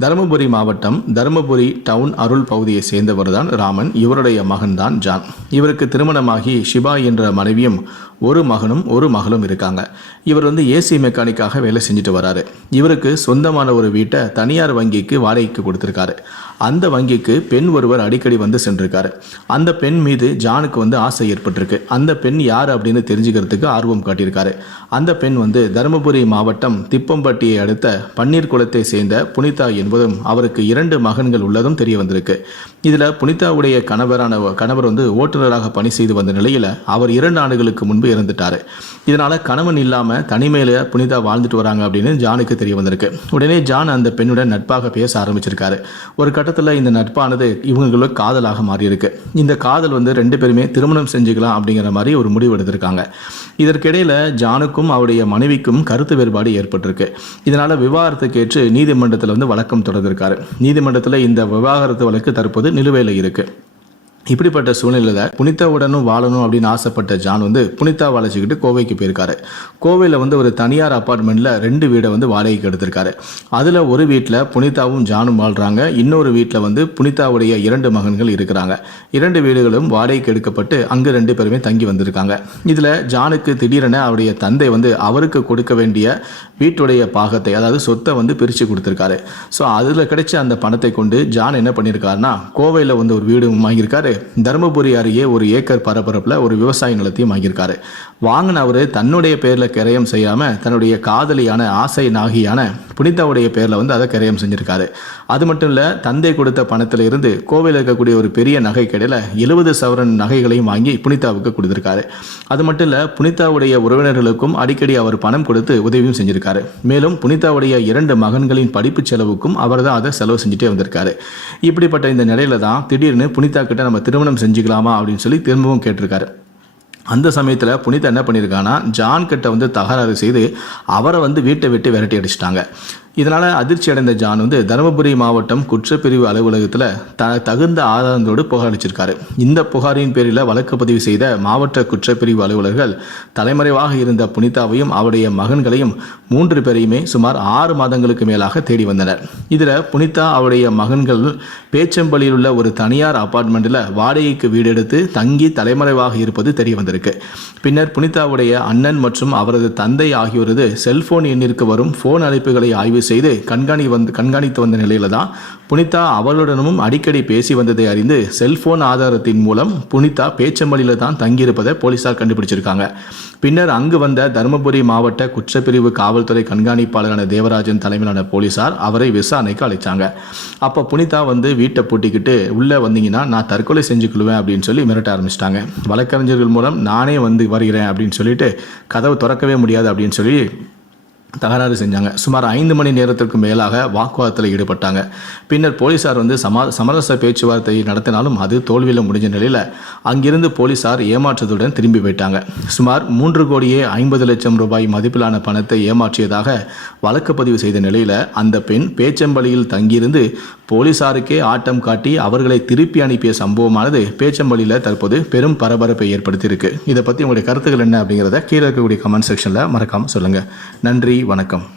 தருமபுரி மாவட்டம் தருமபுரி டவுன் அருள் பகுதியை சேர்ந்தவர் தான் ராமன் இவருடைய மகன்தான் ஜான். இவருக்கு திருமணமாகி ஷிபா என்ற மனைவியும் ஒரு மகனும் ஒரு மகளும் இருக்காங்க. இவர் வந்து ஏசி மெக்கானிக்காக வேலை செஞ்சுட்டு வராரு. இவருக்கு சொந்தமான ஒரு வீட்டை தனியார் வங்கிக்கு வாடகைக்கு கொடுத்துருக்காரு. அந்த வங்கிக்கு பெண் ஒருவர் அடிக்கடி வந்து சென்றிருக்காரு. அந்த பெண் மீது ஜானுக்கு வந்து ஆசை ஏற்பட்டிருக்கு. அந்த பெண் யார் அப்படின்னு தெரிஞ்சுக்கிறதுக்கு ஆர்வம் காட்டியிருக்காரு. அந்த பெண் வந்து தருமபுரி மாவட்டம் திப்பம்பட்டியை அடுத்த பன்னீர் குளத்தை சேர்ந்த புனிதா என்பதும் அவருக்கு இரண்டு மகன்கள் உள்ளதும் தெரிய வந்திருக்கு. இதில் புனிதாவுடைய கணவரான கணவர் வந்து ஓட்டுநராக பணி செய்து வந்த நிலையில் அவர் இரண்டு ஆண்டுகளுக்கு முன்பு இறந்துட்டார். இதனால கணவன் இல்லாமல் தனிமையில் புனிதா வாழ்ந்துட்டு வராங்க அப்படின்னு ஜானுக்கு தெரிய வந்திருக்கு. உடனே ஜான் அந்த பெண்ணுடன் நட்பாக பேச ஆரம்பிச்சிருக்காரு. ஒரு கட்டத்தில் இந்த நட்பானது இவங்களுக்கு காதலாக மாறியிருக்கு. இந்த காதல் வந்து ரெண்டு பேருமே திருமணம் செஞ்சுக்கலாம் அப்படிங்கிற மாதிரி ஒரு முடிவு எடுத்திருக்காங்க. இதற்கிடையில் ஜானுக்கும் அவருடைய மனைவிக்கும் கருத்து வேறுபாடு ஏற்பட்டிருக்கு. இதனால் விவாகரத்துக்கு ஏற்று நீதிமன்றத்தில் வந்து வழக்கம் தொடர்ந்திருக்காரு. நீதிமன்றத்தில் இந்த விவாகரத்து வழக்கு தற்போது நிலுவையில் இருக்குது இப்படிப்பட்ட சூழ்நிலையில் புனிதாவுடனும் வாழணும் அப்படின்னு ஆசைப்பட்ட ஜான் வந்து புனிதா வளைச்சிக்கிட்டு கோவைக்கு போயிருக்காரு. கோவையில் வந்து ஒரு தனியார் அப்பார்ட்மெண்ட்டில் ரெண்டு வீடை வந்து வாடகைக்கு எடுத்திருக்காரு. அதில் ஒரு வீட்டில் புனிதாவும் ஜானும் வாழ்கிறாங்க இன்னொரு வீட்டில் வந்து புனிதாவுடைய இரண்டு மகன்கள் இருக்கிறாங்க. இரண்டு வீடுகளும் வாடகைக்கு எடுக்கப்பட்டு அங்கே ரெண்டு பேருமே தங்கி வந்திருக்காங்க. இதில் ஜானுக்கு திடீரென அவருடைய தந்தை வந்து அவருக்கு கொடுக்க வேண்டிய வீட்டுடைய பாகத்தை அதாவது சொத்தை வந்து பிரித்து கொடுத்துருக்காரு. ஸோ அதில் கிடைச்ச அந்த பணத்தை கொண்டு ஜான் என்ன பண்ணியிருக்காருன்னா கோவையில் வந்து ஒரு வீடு வாங்கியிருக்காரு. தருமபுரி அருகே ஒரு ஏக்கர் பரபரப்பில் ஒரு விவசாய நிலத்தையும் வாங்கியிருக்காரு. வாங்கின அவர் தன்னுடைய பேரில் கிரயம் செய்யாமல் தன்னுடைய காதலியான ஆசை நாகியான புனிதாவுடைய பேரில் வந்து அதை கிரயம் செஞ்சுருக்காரு. அது மட்டும் இல்லை தந்தை கொடுத்த பணத்தில் இருந்து கோவையில் இருக்கக்கூடிய ஒரு பெரிய நகை கடையில் எழுபது சவரன் நகைகளையும் வாங்கி புனிதாவுக்கு கொடுத்துருக்காரு. அது மட்டும் இல்லை புனிதாவுடைய உறவினர்களுக்கும் அடிக்கடி அவர் பணம் கொடுத்து உதவியும் செஞ்சிருக்காரு. மேலும் புனிதாவுடைய இரண்டு மகன்களின் படிப்பு செலவுக்கும் அவர் தான் அதை செலவு செஞ்சுட்டே வந்திருக்காரு. இப்படிப்பட்ட இந்த நிலையில தான் திடீர்னு புனிதா கிட்ட நம்ம திருமணம் செஞ்சுக்கலாமா அப்படின்னு சொல்லி திரும்பவும் கேட்டிருக்காரு. அந்த சமயத்தில் புனிதா என்ன பண்ணியிருக்கான்னா ஜான் கிட்ட வந்து தகராறு செய்து அவரை வந்து வீட்டை விட்டு விரட்டி அடிச்சிட்டாங்க. இதனால் அதிர்ச்சி அடைந்த ஜான் வந்து தருமபுரி மாவட்டம் குற்றப்பிரிவு அலுவலகத்தில் த தகுந்த ஆதாரத்தோடு புகார் அளிச்சிருக்காரு. இந்த புகாரின் பேரில் வழக்கு பதிவு செய்த மாவட்ட குற்றப்பிரிவு அலுவலர்கள் தலைமறைவாக இருந்த புனிதாவையும் அவருடைய மகன்களையும் மூன்று பேரையுமே சுமார் ஆறு மாதங்களுக்கு மேலாக தேடி வந்தனர். இதில் புனிதா அவருடைய மகன்கள் பேச்சம்பள்ளியில் உள்ள ஒரு தனியார் அபார்ட்மெண்ட்டில் வாடகைக்கு வீடு எடுத்து தங்கி தலைமறைவாக இருப்பது தெரிய வந்திருக்கு பின்னர் புனிதாவுடைய அண்ணன் மற்றும் அவரது தந்தை ஆகியோரது செல்போன் எண்ணிற்கு வரும் ஃபோன் அழைப்புகளை ஆய்வு செய்து கண்காணி வந்து கண்காணித்து வந்த நிலையில தான் புனிதா அவளுடனும் அடிக்கடி பேசி வந்ததை அறிந்து செல்போன் ஆதாரத்தின் மூலம் புனிதா பேச்சம்பள்ளியில் தான் தங்கியிருப்பதை போலீசார் கண்டுபிடிச்சிருக்காங்க. பின்னர் அங்கு வந்த தருமபுரி மாவட்ட குற்றப்பிரிவு காவல்துறை கண்காணிப்பாளரான தேவராஜன் தலைமையிலான போலீசார் அவரை விசாரணைக்கு அழைச்சாங்க. அப்போ புனிதா வந்து வீட்டை பூட்டிக்கிட்டு உள்ளே வந்தீங்கன்னா நான் தற்கொலை செஞ்சுக்கொள்வேன் அப்படின்னு சொல்லி மிரட்ட ஆரம்பிச்சிட்டாங்க. வழக்கறிஞர்கள் மூலம் நானே வந்து வருகிறேன் அப்படின்னு சொல்லிட்டு கதவு திறக்கவே முடியாது அப்படின்னு சொல்லி தகராறு செஞ்சாங்க. சுமார் ஐந்து மணி நேரத்திற்கு மேலாக வாக்குவாதத்தில் ஈடுபட்டாங்க. பின்னர் போலீசார் வந்து சமா சமரச பேச்சுவார்த்தை நடத்தினாலும் அது தோல்வியில் முடிஞ்ச நிலையில் அங்கிருந்து போலீசார் ஏமாற்றத்துடன் திரும்பி போயிட்டாங்க. சுமார் மூன்று கோடியே ஐம்பது லட்சம் ரூபாய் மதிப்பிலான பணத்தை ஏமாற்றியதாக வழக்கு பதிவு செய்த நிலையில் அந்த பெண் பேச்சம்பள்ளியில் தங்கியிருந்து போலீசாருக்கே ஆட்டம் காட்டி அவர்களை திருப்பி அனுப்பிய சம்பவமானது பேச்சம்பள்ளியில் தற்போது பெரும் பரபரப்பை ஏற்படுத்தியிருக்கு. இதை பற்றி உங்களுடைய கருத்துக்கள் என்ன அப்படிங்கிறத கீழே இருக்கக்கூடிய கமெண்ட் செக்ஷனில் மறக்காமல் சொல்லுங்கள் நன்றி வணக்கம்.